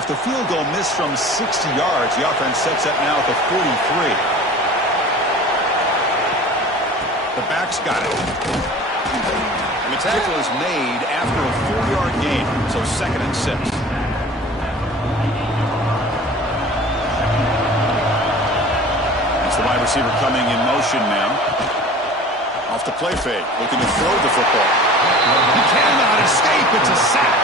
Off the field goal miss from 60 yards, the offense sets up now at the 43. The back's got it. And the tackle is made after a 4-yard gain, so 2nd and 6. It's the wide receiver coming in motion now. Off the play fake, looking to throw the football. He cannot escape. It's a sack.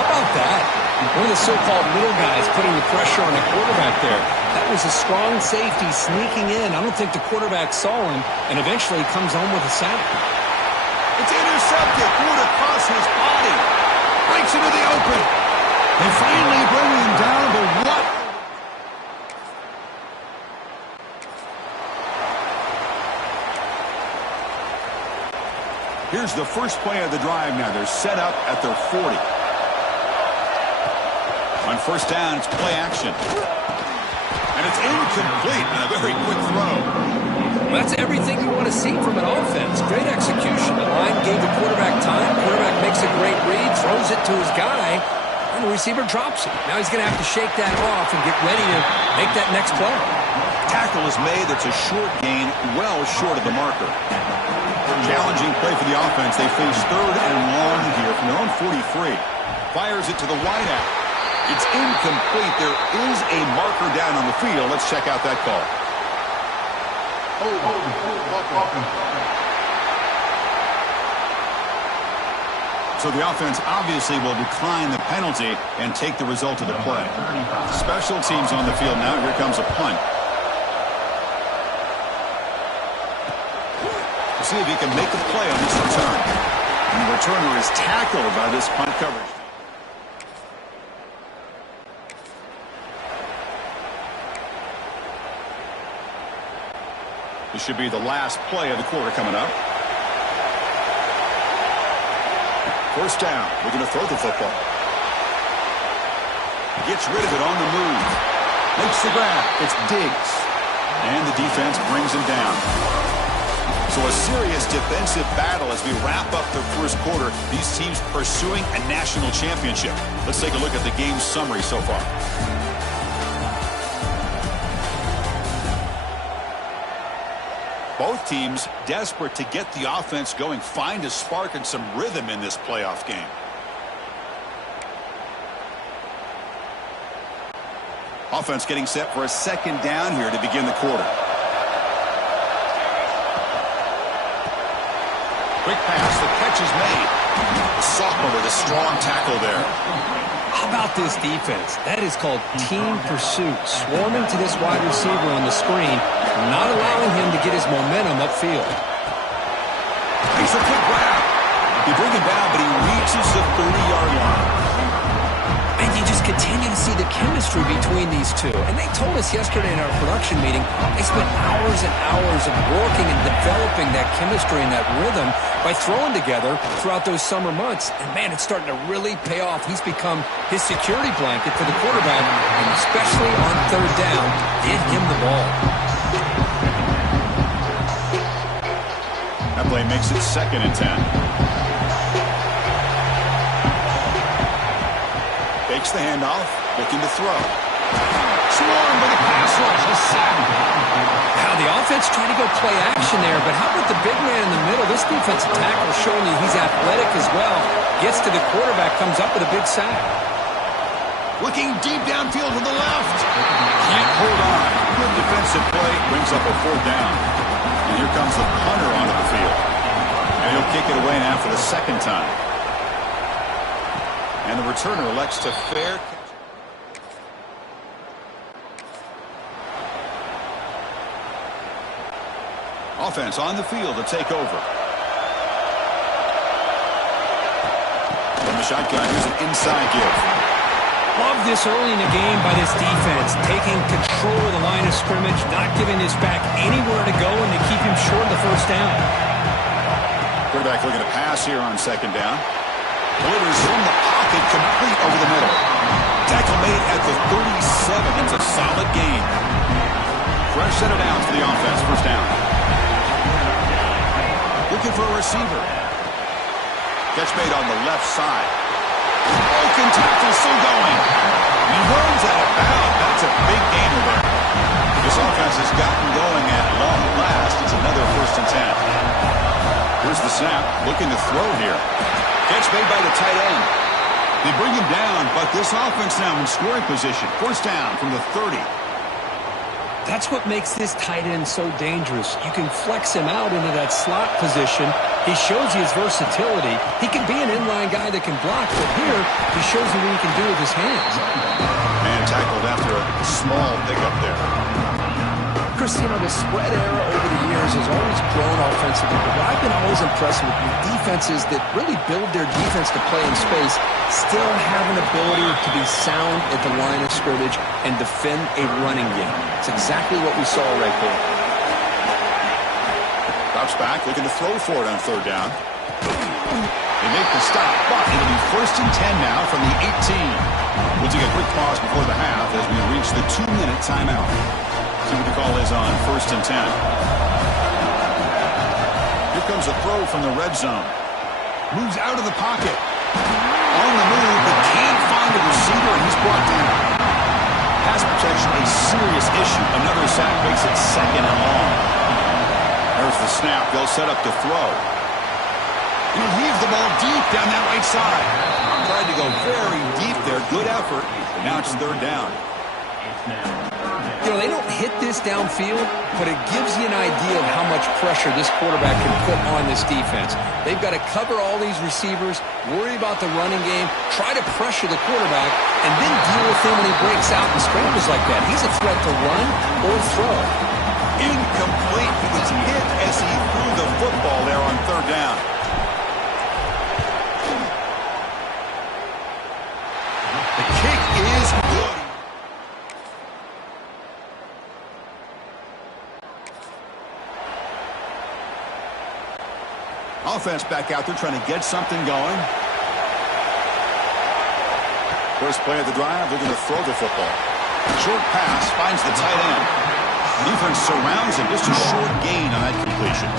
How about that? One of the so-called little guys putting the pressure on the quarterback there. That was a strong safety sneaking in. I don't think the quarterback saw him, and eventually he comes home with a sack. It's intercepted. Threw it across his body. Breaks into the open. They finally bring him down, but what? Here's the first play of the drive now. They're set up at their 40. On first down, it's play action. And it's incomplete. And a very quick throw. Well, that's everything you want to see from an offense. Great execution. The line gave the quarterback time. Quarterback makes a great read, throws it to his guy, and the receiver drops it. Now he's going to have to shake that off and get ready to make that next play. Tackle is made. That's a short gain, well short of the marker. Challenging play for the offense. They face 3rd and long here from their own 43. Fires it to the wideout. It's incomplete. There is a marker down on the field. Let's check out that call. So the offense obviously will decline the penalty and take the result of the play. Special teams on the field now. Here comes a punt. We'll see if he can make a play on this return. And the returner is tackled by this punt coverage. This should be the last play of the quarter coming up. First down. We're going to throw the football. Gets rid of it on the move. Makes the grab. It's Diggs. And the defense brings him down. So a serious defensive battle as we wrap up the first quarter. These teams pursuing a national championship. Let's take a look at the game summary so far. Both teams desperate to get the offense going, find a spark and some rhythm in this playoff game. Offense getting set for a second down here to begin the quarter. Quick pass, the catch is made. The sophomore with a strong tackle there. How about this defense? That is called team pursuit. Swarming to this wide receiver on the screen, not allowing him to get his momentum upfield. Makes a quick grab. You bring him down, but he reaches the 30-yard line. And you just continue to see the chemistry between these two. And they told us yesterday in our production meeting, they spent hours and hours of working and developing that chemistry and that rhythm by throwing together throughout those summer months. And, man, it's starting to really pay off. He's become his security blanket for the quarterback, and especially on third down, get him the ball. That play makes it 2nd and 10. Takes the handoff, looking to throw. Swarmed by the pass rush, a sack. Now the offense trying to go play action there, but how about the big man in the middle? This defensive tackle showing you he's athletic as well. Gets to the quarterback, comes up with a big sack. Looking deep downfield to the left. Can't hold on. Good defensive play, brings up a 4th down. And here comes the punter onto the field. And he'll kick it away now for the 2nd time. And the returner elects to fair catch. Offense on the field to take over. From the shotgun, here's an inside give. Love this early in the game by this defense, taking control of the line of scrimmage, not giving this back anywhere to go, and to keep him short of the first down. Quarterback looking to pass here on 2nd down. Delivers from the pocket, complete over the middle. Tackle made at the 37. It's a solid gain. Fresh set of downs for the offense. First down. Looking for a receiver. Catch made on the left side. Broken tackle still going. He runs out of bounds. That's a big gainer there. This offense has gotten going at long last. It's another 1st and 10. Here's the snap. Looking to throw here. Catch made by the tight end. They bring him down, but this offense now in scoring position. 1st down from the 30. That's what makes this tight end so dangerous. You can flex him out into that slot position. He shows you his versatility. He can be an inline guy that can block, but here he shows you what he can do with his hands. And tackled after a small pickup there. Chris, you know, the spread era over the years has always grown offensively, but what I've been always impressed with defenses that really build their defense to play in space still have an ability to be sound at the line of scrimmage and defend a running game. It's exactly what we saw right there. Drops back, looking to throw for it on 3rd down. They make the stop, but it'll be 1st and 10 now from the 18. We'll take a quick pause before the half as we reach the 2-minute timeout. See what the call is on 1st and 10. Here comes a throw from the red zone. Moves out of the pocket. On the move, but can't find a receiver, and he's brought down. Pass protection, a serious issue. Another sack makes it 2nd and long. There's the snap. They'll set up to throw. He'll leave the ball deep down that right side. Tried to go very deep there. Good effort. Now it's 3rd down. You know, they don't hit this downfield, but it gives you an idea of how much pressure this quarterback can put on this defense. They've got to cover all these receivers, worry about the running game, try to pressure the quarterback, and then deal with him when he breaks out and scrambles like that. He's a threat to run or throw. Incomplete. He was hit as he threw the football there on 3rd down. The kick is good. Offense back out there trying to get something going. First play of the drive, looking to throw the football. Short pass, finds the tight end. Defense surrounds him, just a short gain on that completion.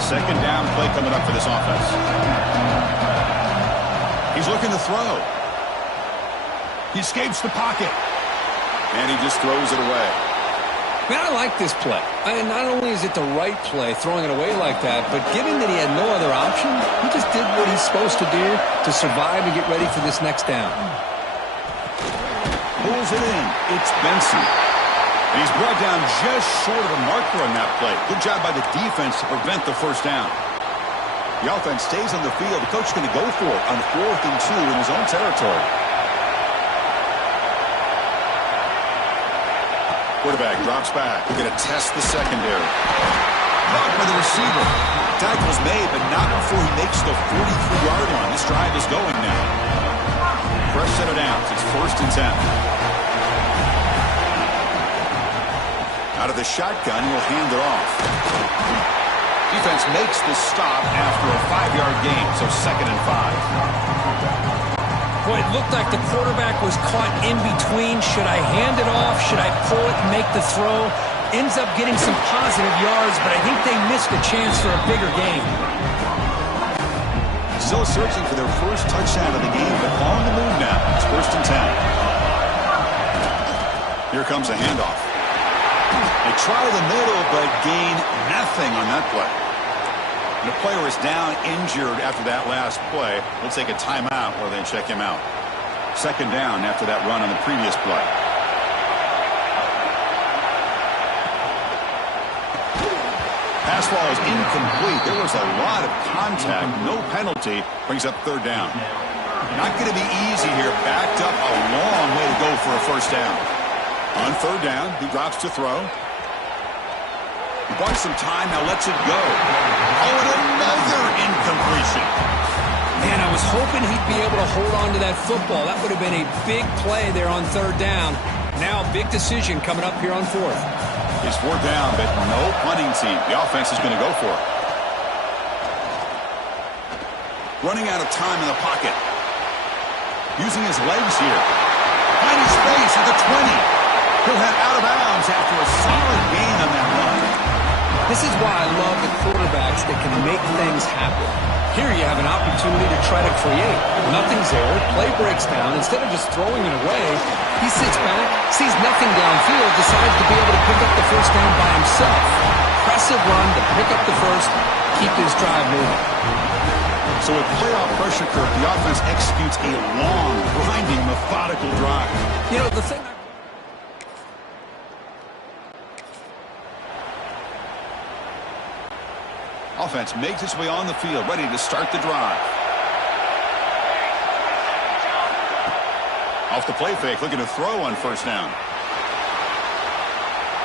2nd down play coming up for this offense. He's looking to throw. He escapes the pocket. And he just throws it away. Man, I like this play. Not only is it the right play, throwing it away like that, but given that he had no other option, he just did what he's supposed to do to survive and get ready for this next down. Pulls it in. It's Benson. And he's brought down just short of the marker on that play. Good job by the defense to prevent the 1st down. The offense stays on the field. The coach is going to go for it on 4th and 2 in his own territory. Quarterback drops back. We're going to test the secondary. Caught by the receiver. Tackle's made, but not before he makes the 43-yard line. This drive is going now. Fresh set of downs. It's 1st and 10. Out of the shotgun, he'll hand it off. Defense makes the stop after a 5-yard gain, so 2nd and 5. Boy, it looked like the quarterback was caught in between. Should I hand it off? Should I pull it and make the throw? Ends up getting some positive yards, but I think they missed a chance for a bigger gain. Still searching for their first touchdown of the game, but on the move now. It's 1st and 10. Here comes a handoff. They try the middle, but gain nothing on that play. The player is down, injured after that last play. We'll take a timeout while they check him out. 2nd down after that run on the previous play. Pass ball is incomplete. There was a lot of contact. No penalty. Brings up 3rd down. Not going to be easy here. Backed up a long way to go for a 1st down. On 3rd down, he drops to throw. He bought some time, now lets it go. Oh, and another incompletion. Man, I was hoping he'd be able to hold on to that football. That would have been a big play there on 3rd down. Now, big decision coming up here on 4th. It's 4th down, but no punting team. The offense is going to go for it. Running out of time in the pocket. Using his legs here. Finding space at the 20. He'll head out of bounds after a solid gain on that run. This is why I love the quarterbacks that can make things happen. Here you have an opportunity to try to create. Nothing's there. Play breaks down. Instead of just throwing it away, he sits back, sees nothing downfield, decides to be able to pick up the first down by himself. Impressive run to pick up the first, keep this drive moving. So with playoff pressure curve, the offense executes a long, grinding, methodical drive. You know, the thing... Offense makes its way on the field, ready to start the drive. Off the play fake, looking to throw on first down.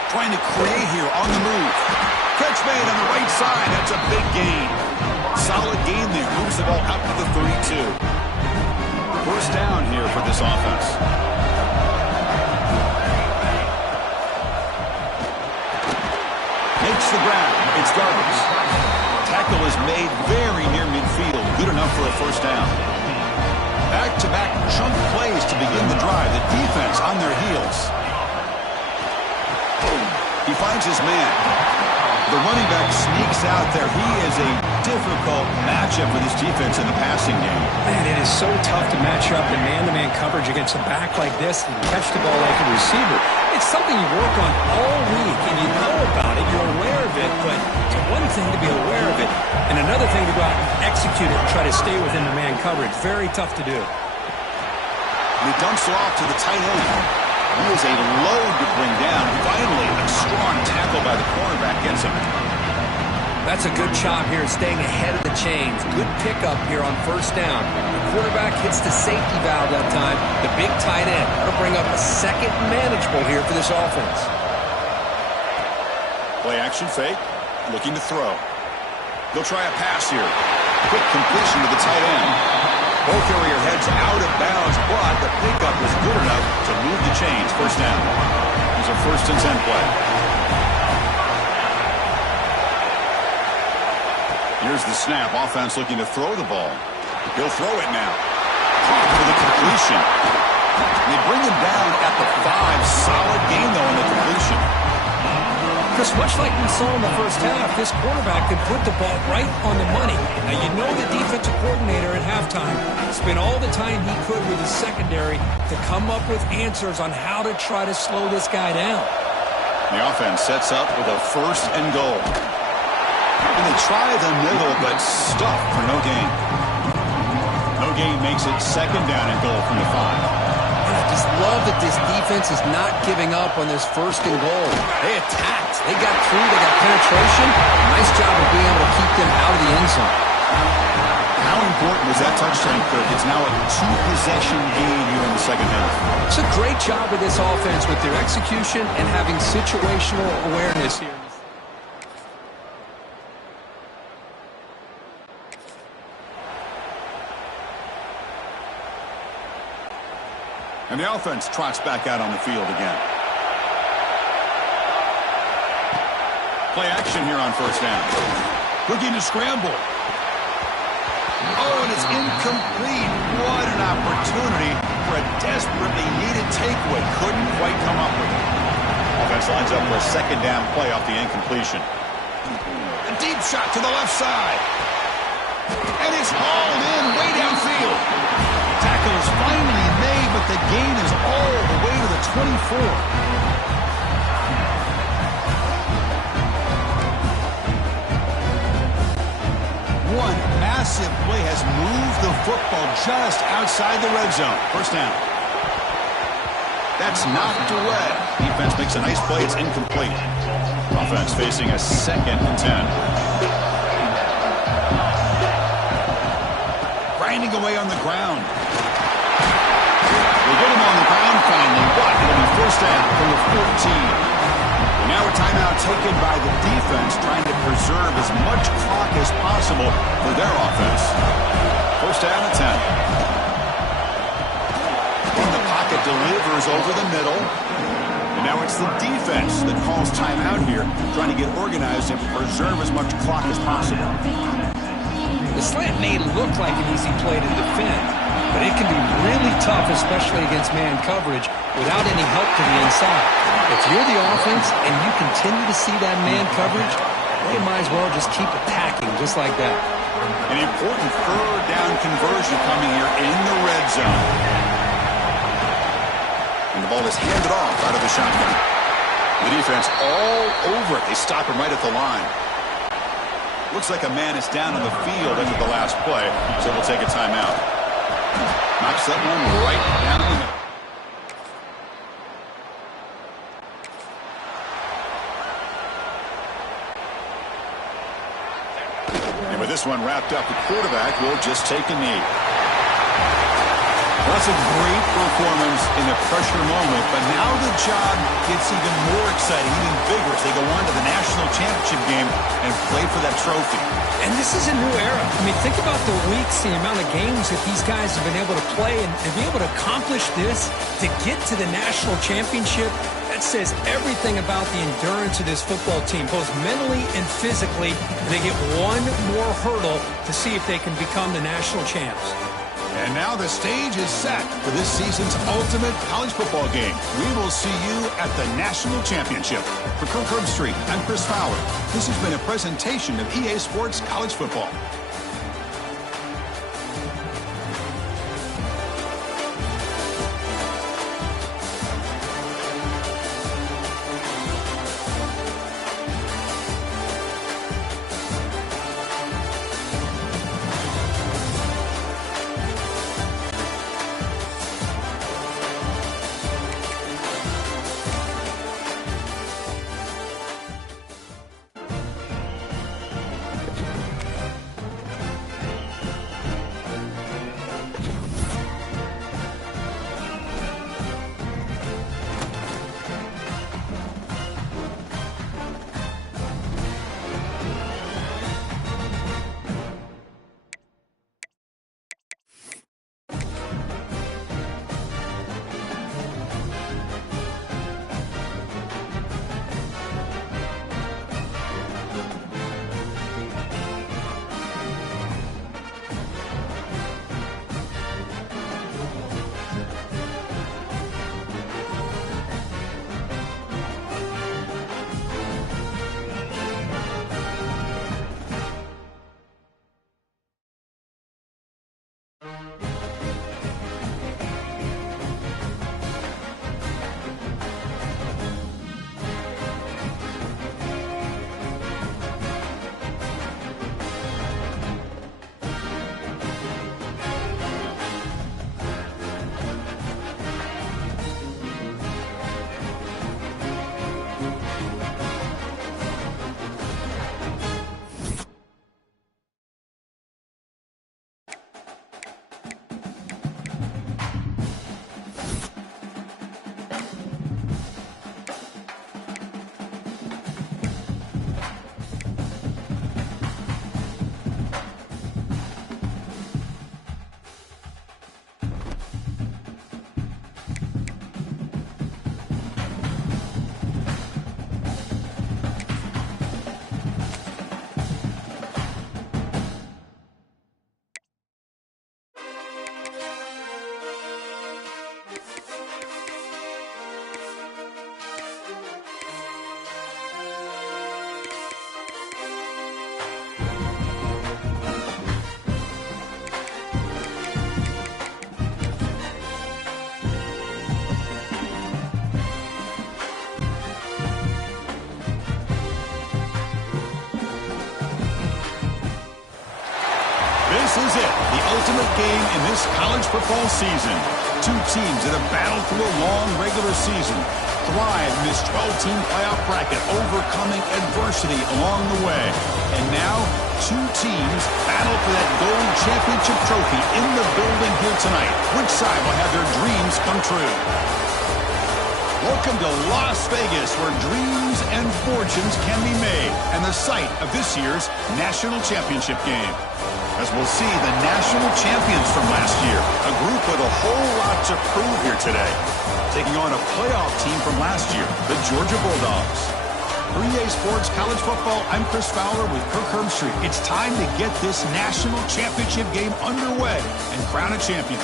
Trying to create here on the move. Catch made on the right side. That's a big gain. Solid gain there. Moves the ball out to the 32. First down here for this offense. Makes the grab. It's Garbage. Tackle is made very near midfield. Good enough for a first down. Back-to-back chunk plays to begin the drive. The defense on their heels. He finds his man. The running back sneaks out there. He is a difficult matchup for this defense in the passing game. Man, it is so tough to match up in man-to-man coverage against a back like this and catch the ball like a receiver. It's something you work on all week, and you know about it. You're aware of it, but it's one thing to be aware of it, and another thing to go out and execute it and try to stay within the man coverage. Very tough to do. He dumps it off to the tight end. He is a load to bring down. Finally, a strong tackle by the cornerback gets him. That's a good job here, staying ahead of the chains. Good pickup here on first down. The quarterback hits the safety valve that time. The big tight end. That'll bring up a second manageable here for this offense. Play action fake. Looking to throw. They'll try a pass here. Quick completion to the tight end. Ball carrier heads out of bounds, but the pickup was good enough to move the chains. First down. Here's a 1st and 10 play. Here's the snap. Offense looking to throw the ball. He'll throw it now. Caught for the completion. They bring him down at the 5. Solid gain, though, on the completion. Chris, much like we saw in the first half, this quarterback could put the ball right on the money. Now, you know the defensive coordinator at halftime spent all the time he could with his secondary to come up with answers on how to try to slow this guy down. The offense sets up with a 1st and goal. And they try the middle, but stuffed for no gain. No gain makes it 2nd down and goal from the 5. I just love that this defense is not giving up on this 1st and goal. They attacked. They got through. They got penetration. Nice job of being able to keep them out of the end zone. How important was that touchdown, Kirk? It's now a 2-possession game here in the second half. It's a great job with this offense with their execution and having situational awareness here. And the offense trots back out on the field again. Play action here on first down. Looking to scramble. Oh, and it's incomplete. What an opportunity for a desperately needed takeaway. Couldn't quite come up with it. Offense lines up for a 2nd down play off the incompletion. A deep shot to the left side. And it's hauled in way downfield. Tackle is finally made, but the gain is all the way to the 24. One massive play has moved the football just outside the red zone. First down. That's knocked away. Defense makes a nice play. It's incomplete. Offense facing a 2nd and 10. Grinding away on the ground. They get him on the ground finally, but it'll be first down from the 14. Now a timeout taken by the defense, trying to preserve as much clock as possible for their offense. First down and 10. In the pocket, delivers over the middle. And now it's the defense that calls timeout here, trying to get organized and preserve as much clock as possible. The slant may look like an easy play to defend, but it can be really tough, especially against man coverage, without any help to the inside. If you're the offense and you continue to see that man coverage, you might as well just keep attacking just like that. An important third down conversion coming here in the red zone. And the ball is handed off out of the shotgun. The defense all over it. They stop him right at the line. Looks like a man is down on the field after the last play, so we'll take a timeout. Knocks that one right down the middle. And with this one wrapped up, the quarterback will just take a knee. Well, that's a great performance in a pressure moment, but now the job gets even more exciting, even bigger as they go on to the national championship game and play for that trophy. And this is a new era. I mean, think about the weeks, the amount of games that these guys have been able to play and be able to accomplish this, to get to the national championship. That says everything about the endurance of this football team, both mentally and physically. They get one more hurdle to see if they can become the national champs. And now the stage is set for this season's ultimate college football game. We will see you at the national championship. For Kirk Herbstreit, I'm Chris Fowler. This has been a presentation of EA Sports College Football. This is it, the ultimate game in this college football season. Two teams that have battled through a long regular season, thrive in this 12-team playoff bracket, overcoming adversity along the way. And now, two teams battle for that gold championship trophy in the building here tonight. Which side will have their dreams come true? Welcome to Las Vegas, where dreams and fortunes can be made, and the site of this year's national championship game. As we'll see the national champions from last year, a group with a whole lot to prove here today, taking on a playoff team from last year, the Georgia Bulldogs. For EA Sports College Football, I'm Chris Fowler with Kirk Herbstreit. It's time to get this national championship game underway and crown a champion.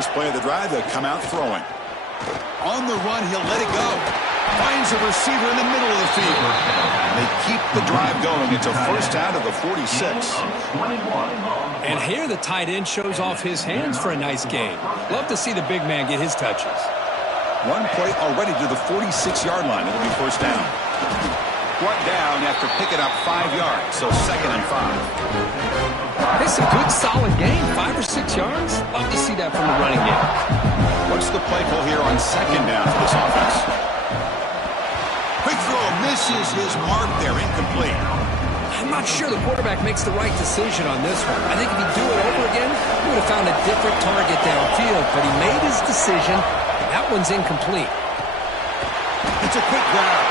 first play of the drive, they'll come out throwing. On the run, he'll let it go. Finds a receiver in the middle of the field. They keep the drive going. It's a first down to the 46. And here the tight end shows off his hands for a nice gain. Love to see the big man get his touches. One play already to the 46-yard line. It'll be first down. Brought down after picking up 5 yards, so 2nd and 5. It's a good, solid gain, 5 or 6 yards. Love to see that from the running game. What's the play call here on 2nd down for this offense? Quick throw misses his mark there, incomplete. I'm not sure the quarterback makes the right decision on this one. I think if he'd do it over again, he would have found a different target downfield, but he made his decision, and that one's incomplete. It's a quick grab.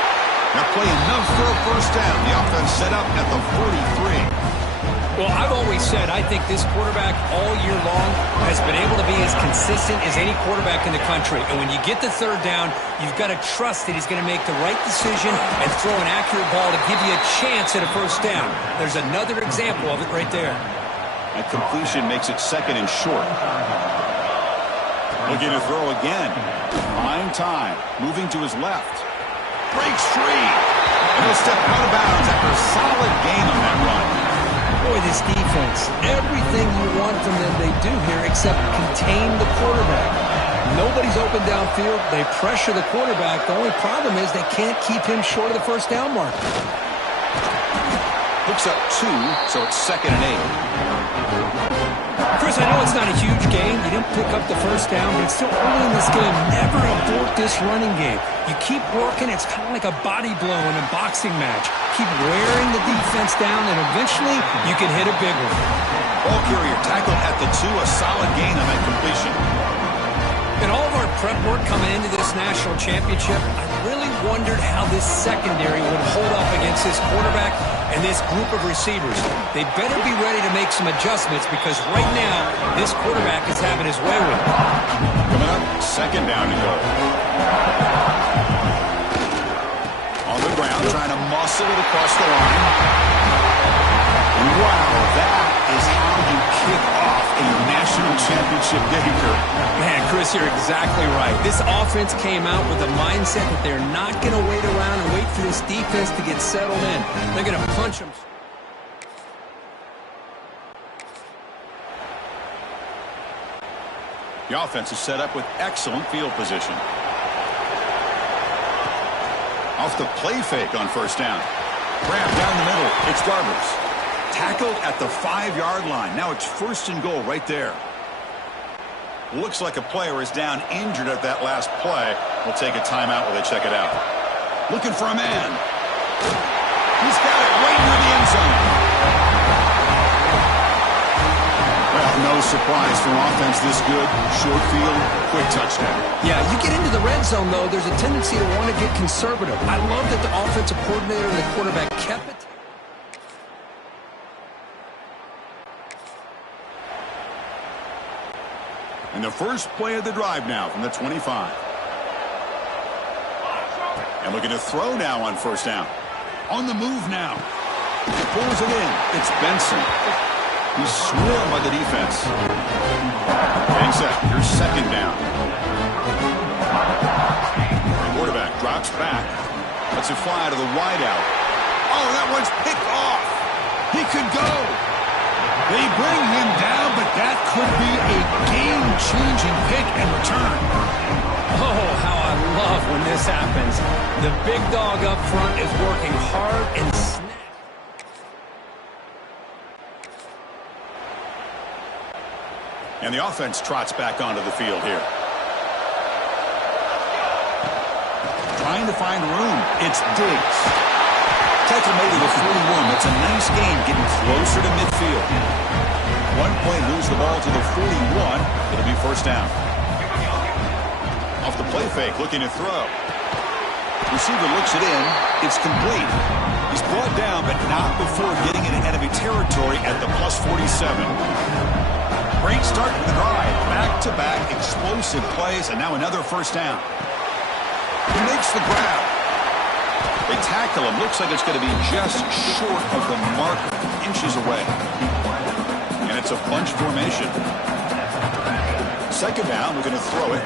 Now play enough for a first down. The offense set up at the 43. Well, I've always said I think this quarterback all year long has been able to be as consistent as any quarterback in the country. And when you get the third down, you've got to trust that he's going to make the right decision and throw an accurate ball to give you a chance at a first down. There's another example of it right there. That completion makes it 2nd and short. Looking to throw again. Buying time. Moving to his left. Breaks free. And he'll step out of bounds after a solid gain on that run. Boy, this defense, everything you want from them they do here except contain the quarterback. Nobody's open downfield. They pressure the quarterback. The only problem is they can't keep him short of the first down mark. Picks up 2, so it's 2nd and 8. Chris, I know it's not a huge gain. You didn't pick up the first down, but it's still early in this game. Never abort this running game. You keep working. It's kind of like a body blow in a boxing match. Keep wearing the defense down, and eventually you can hit a big one. Ball carrier tackled at the 2, a solid gain on that completion. In all of our prep work coming into this national championship, I really wondered how this secondary would hold up against this quarterback and this group of receivers. They better be ready to make some adjustments because right now, this quarterback is having his way with it. Coming up, 2nd down and goal. On the ground, trying to muscle it across the line. And wow, that is how you kick off a national championship game. Man, Chris, you're exactly right. This offense came out with a mindset that they're not going to wait around and wait for this defense to get settled in. They're going to punch them. The offense is set up with excellent field position. Off the play fake on first down. Grab down the middle. It's Garbers. Tackled at the 5-yard line. Now it's 1st and goal right there. Looks like a player is down injured at that last play. We'll take a timeout while they check it out. Looking for a man. He's got it right near the end zone. Well, no surprise from offense this good. Short field, quick touchdown. Yeah, you get into the red zone, though, there's a tendency to want to get conservative. I love that the offensive coordinator and the quarterback kept it. And the first play of the drive now from the 25. And looking to throw now on first down. On the move now. He pulls it in. It's Benson. He's swarmed by the defense. Getting set. Here's 2nd down. Quarterback drops back. Lets it fly to the wideout. Oh, that one's picked off. He could go. They bring him down, but that could be a game-changing pick and return. Oh, how I love when this happens. The big dog up front is working hard and snap. And the offense trots back onto the field here. Trying to find room. It's Diggs. Tackle made to the 41. That's a nice gain, getting closer to midfield. One play, moves the ball to the 41. It'll be first down. Off the play fake, looking to throw. Receiver looks it in. It's complete. He's brought down, but not before getting into enemy territory at the +47. Great start to the drive. Back-to-back explosive plays, and now another first down. He makes the grab. They tackle him. Looks like it's going to be just short of the marker, inches away. And it's a bunch formation. second down, looking to throw it.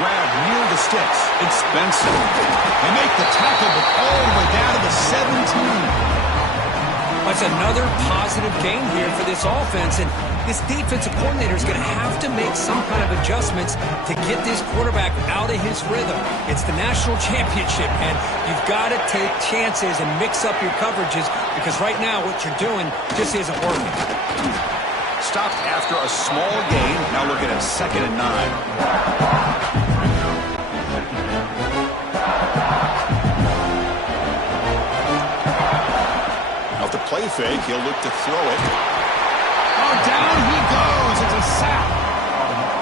Grab near the sticks. It's Benson. They make the tackle, but all the way down to the 17. That's another positive game here for this offense, and this defensive coordinator is going to have to make some kind of adjustments to get this quarterback out of his rhythm. It's the national championship, and you've got to take chances and mix up your coverages because right now what you're doing just isn't working. Stopped after a small gain. Now looking at 2nd and 9. Off the play fake, he'll look to throw it. Oh, down he goes. It's a sack.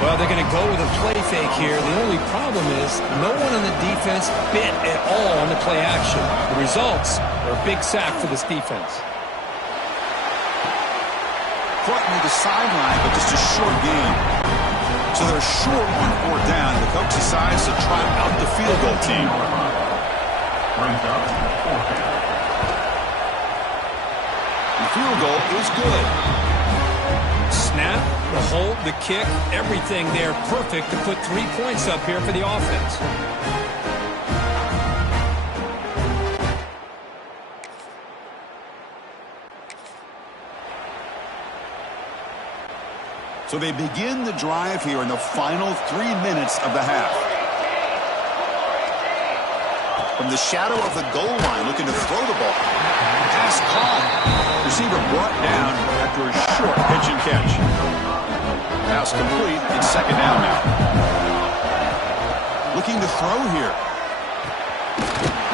Well, they're going to go with a play fake here. The only problem is no one on the defense bit at all on the play action. The results are a big sack for this defense. Front near the sideline, but just a short gain. So they're short on 4th down. The coach decides to try out the field goal team. The field goal is good. Snap, the hold, the kick, everything there perfect to put 3 points up here for the offense. So they begin the drive here in the final 3 minutes of the half. From the shadow of the goal line, looking to throw the ball. Pass caught. Receiver brought down after a short pitch and catch. Pass complete. It's 2nd down now. Looking to throw here.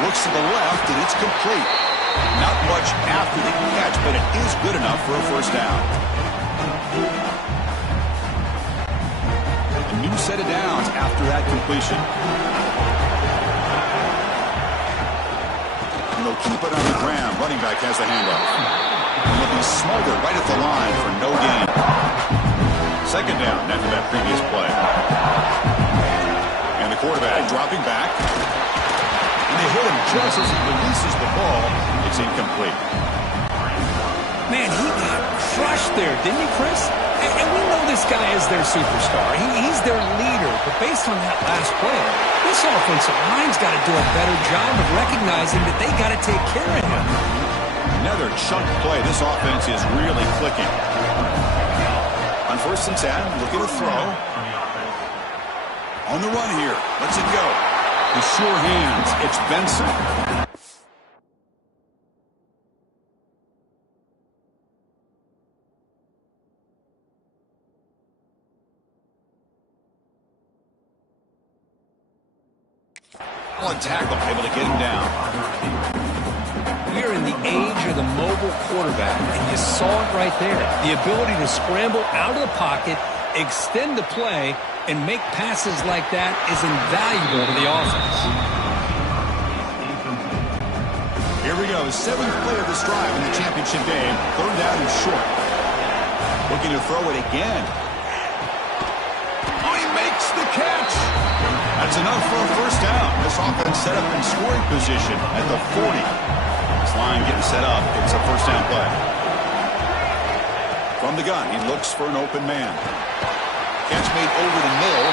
Looks to the left, and it's complete. Not much after the catch, but it is good enough for a 1st down. A new set of downs after that completion. And they'll keep it on the ground. Running back has the handoff. And they'll be smothered right at the line for no gain. 2nd down after that previous play. And the quarterback dropping back. And they hit him just as he releases the ball. It's incomplete. Man, he got crushed there, didn't he, Chris? And we know this guy is their superstar. He's their leader. But based on that last play, this offensive line's got to do a better job of recognizing that they got to take care of him. Another chunk play. This offense is really clicking. On 1st and 10, looking to throw. On the run here. Lets it go. With sure hands, it's Benson. On tackle, able to get him down. We're in the age of the mobile quarterback, and you saw it right there. The ability to scramble out of the pocket, extend the play, and make passes like that is invaluable to the offense. Here we go, 7th play of this drive in the championship game. 3rd down and short. Looking to throw it again. Oh, he makes the catch. That's enough for a 1st down. This offense set up in scoring position at the 40. This line getting set up. It's a 1st down play. From the gun, he looks for an open man. Catch made over the middle.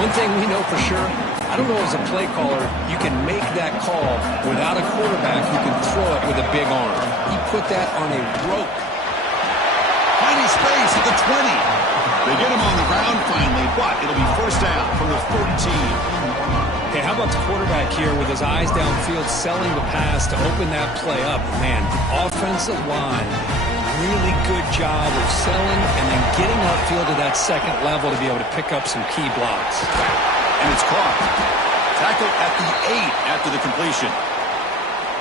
One thing we know for sure, I don't know as a play caller, you can make that call without a quarterback who can throw it with a big arm. He put that on a rope. Finding space at the 20. They get him on the ground finally, but it'll be 1st down from the 13. Hey, how about the quarterback here with his eyes downfield selling the pass to open that play up? Man, offensive line, really good job of selling and then getting upfield to that 2nd level to be able to pick up some key blocks. And it's caught. Tackle at the 8 after the completion.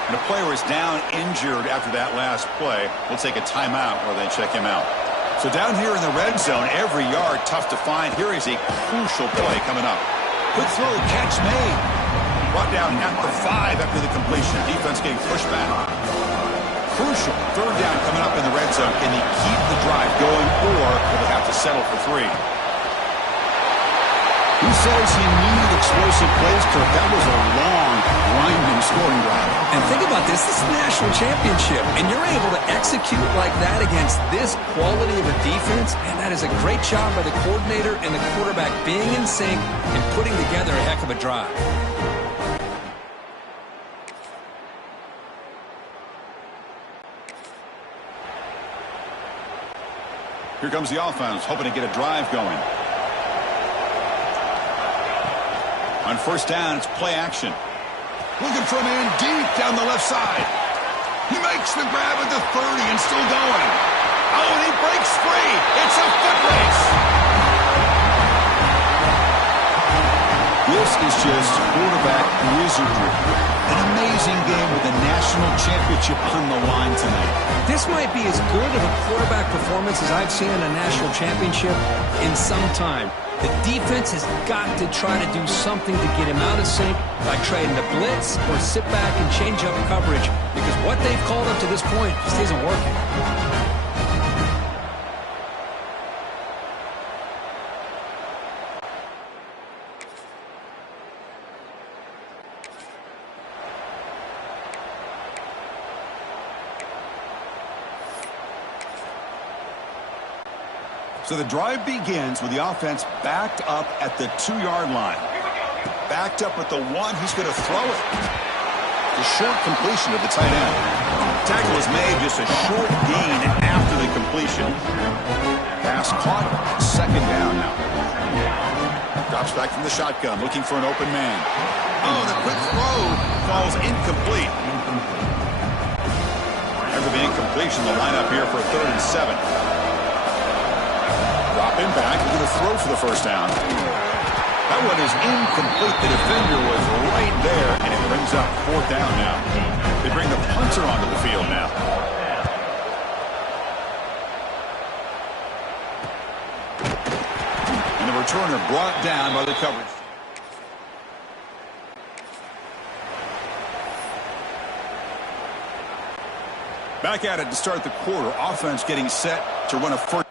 And the player is down injured after that last play. We'll take a timeout or they check him out. So down here in the red zone, every yard tough to find. Here is a crucial play coming up. Good throw, catch made. Brought down at the 5 after the completion. Defense getting pushed back. Crucial 3rd down coming up in the red zone. Can they keep the drive going, or will they have to settle for 3? Who says he needed explosive plays, Kirk? That was a long, grinding scoring drive. And think about this. This is the national championship, and you're able to execute like that against this quality of a defense, and that is a great job by the coordinator and the quarterback being in sync and putting together a heck of a drive. Here comes the offense, hoping to get a drive going. On first down, it's play action. Looking for a man deep down the left side. He makes the grab at the 30 and still going. Oh, and he breaks free. It's a foot race. This is just quarterback wizardry. An amazing game with a national championship on the line tonight. This might be as good of a quarterback performance as I've seen in a national championship in some time. The defense has got to try to do something to get him out of sync by trading the blitz or sit back and change up coverage, because what they've called up to this point just isn't working. So the drive begins with the offense backed up at the 2-yard line. Backed up at the 1, he's going to throw it. The short completion of the tight end. Tackle is made, just a short gain after the completion. Pass caught, second down now. Drops back from the shotgun, looking for an open man. Oh, the quick throw falls incomplete. After the incompletion, the lineup here for a 3rd and 7. Dropping back, we're going to throw for the first down. That one is incomplete. The defender was right there, and it brings up 4th down now. They bring the punter onto the field now. And the returner brought down by the coverage. Back at it to start the quarter. Offense getting set to run a first.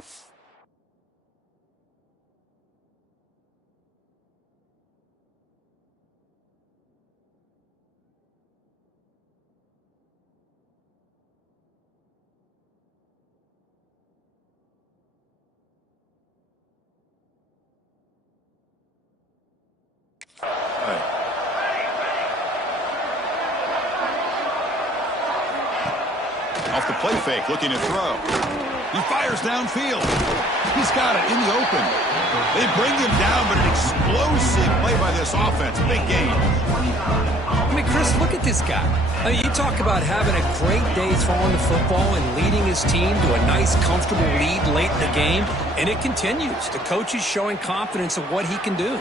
Off the play fake, looking to throw. He fires downfield. He's got it in the open. They bring him down, but an explosive play by this offense. Big game. I mean, Chris, look at this guy. I mean, you talk about having a great day throwing the football and leading his team to a nice, comfortable lead late in the game, and it continues. The coach is showing confidence of what he can do.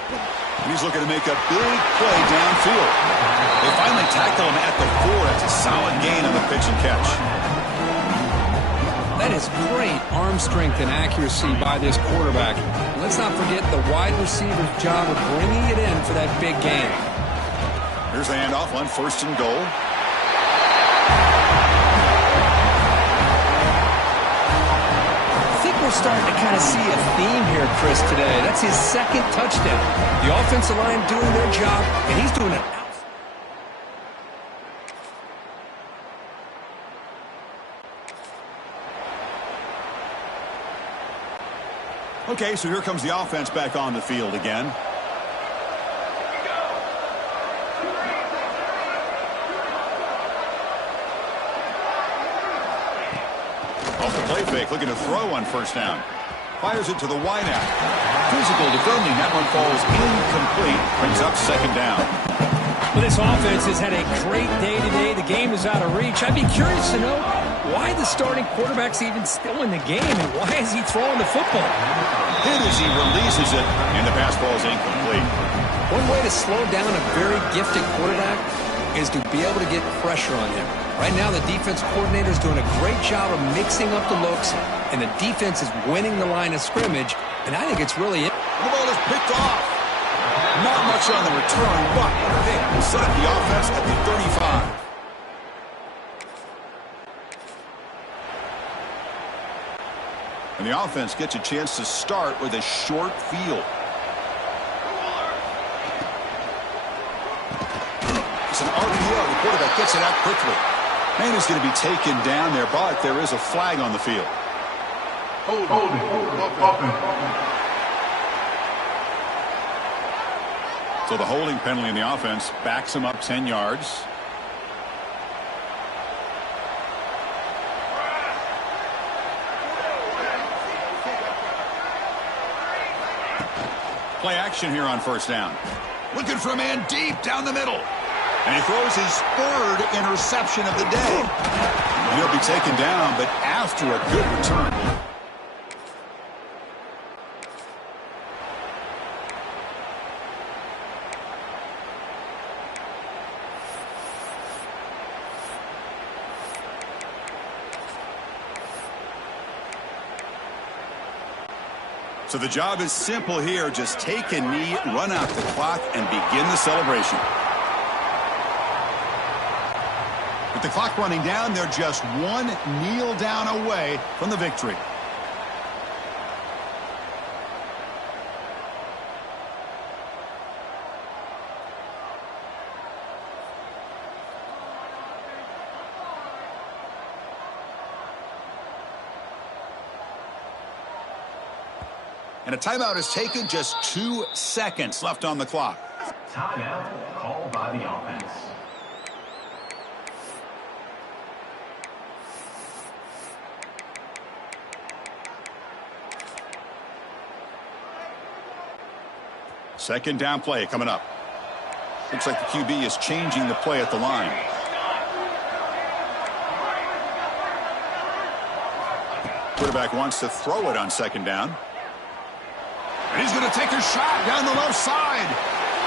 He's looking to make a big play downfield. They finally tackle him at the 4. That's a solid gain on the pitch and catch. That is great arm strength and accuracy by this quarterback. Let's not forget the wide receiver's job of bringing it in for that big gain. Here's the handoff on 1st and goal. I think we're starting to kind of see a theme here, Chris, today. That's his 2nd touchdown. The offensive line doing their job, and he's doing it. Okay, so here comes the offense back on the field again. Off the play fake, looking to throw on 1st down. Fires it to the wideout. Physical defending, that one falls incomplete. Brings up 2nd down. Well, this offense has had a great day today. The game is out of reach. I'd be curious to know why the starting quarterback's even still in the game, and why is he throwing the football? Hit as he releases it, and the pass ball is incomplete. One way to slow down a very gifted quarterback is to be able to get pressure on him. Right now, the defense coordinator is doing a great job of mixing up the looks, and the defense is winning the line of scrimmage, and I think it's really it. The ball is picked off. Not much on the return, but they set up the offense at the 35. And the offense gets a chance to start with a short field. It's an RPO. The quarterback gets it out quickly. Man is going to be taken down there, but there is a flag on the field. Hold it. So the holding penalty in the offense backs him up 10 yards. Play action here on first down. Looking for a man deep down the middle. And he throws his third interception of the day. And he'll be taken down, but after a good return. So the job is simple here. Just take a knee, run out the clock, and begin the celebration. With the clock running down, they're just one kneel down away from the victory. And a timeout is taken, just 2 seconds left on the clock. Timeout called by the offense. Second down play coming up. Looks like the QB is changing the play at the line. Quarterback wants to throw it on second down. And he's going to take a shot down the left side.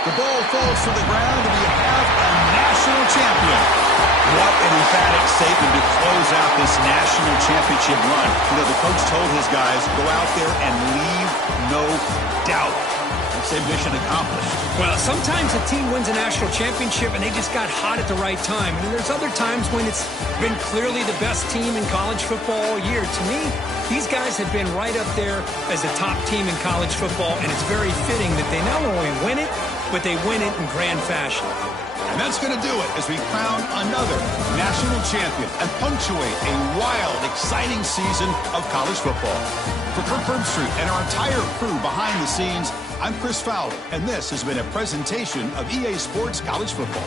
The ball falls to the ground, and we have a national champion. What an emphatic statement to close out this national championship run. You know, the coach told his guys, go out there and leave no doubt. That's a mission accomplished. Well, sometimes a team wins a national championship and they just got hot at the right time. And then there's other times when it's been clearly the best team in college football all year. To me, these guys have been right up there as a top team in college football, and it's very fitting that they not only win it, but they win it in grand fashion. And that's going to do it as we crown another national champion and punctuate a wild, exciting season of college football. For Kirk Herbstreit and our entire crew behind the scenes, I'm Chris Fowler, and this has been a presentation of EA Sports College Football.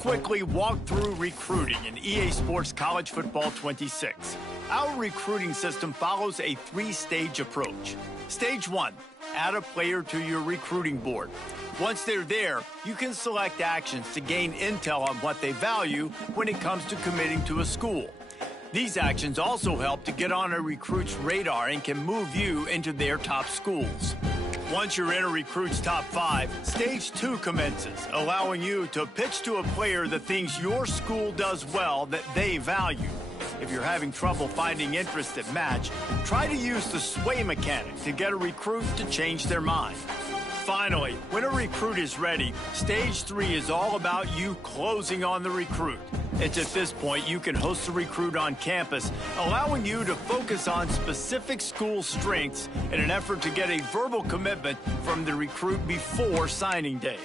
quickly walk through recruiting in EA Sports College Football 26. Our recruiting system follows a three-stage approach. Stage 1, add a player to your recruiting board. Once they're there, you can select actions to gain intel on what they value when it comes to committing to a school. These actions also help to get on a recruit's radar and can move you into their top schools. Once you're in a recruit's top 5, Stage 2 commences, allowing you to pitch to a player the things your school does well that they value. If you're having trouble finding interest that match, try to use the sway mechanic to get a recruit to change their mind. Finally, when a recruit is ready, Stage 3 is all about you closing on the recruit. It's at this point you can host the recruit on campus, allowing you to focus on specific school strengths in an effort to get a verbal commitment from the recruit before signing day.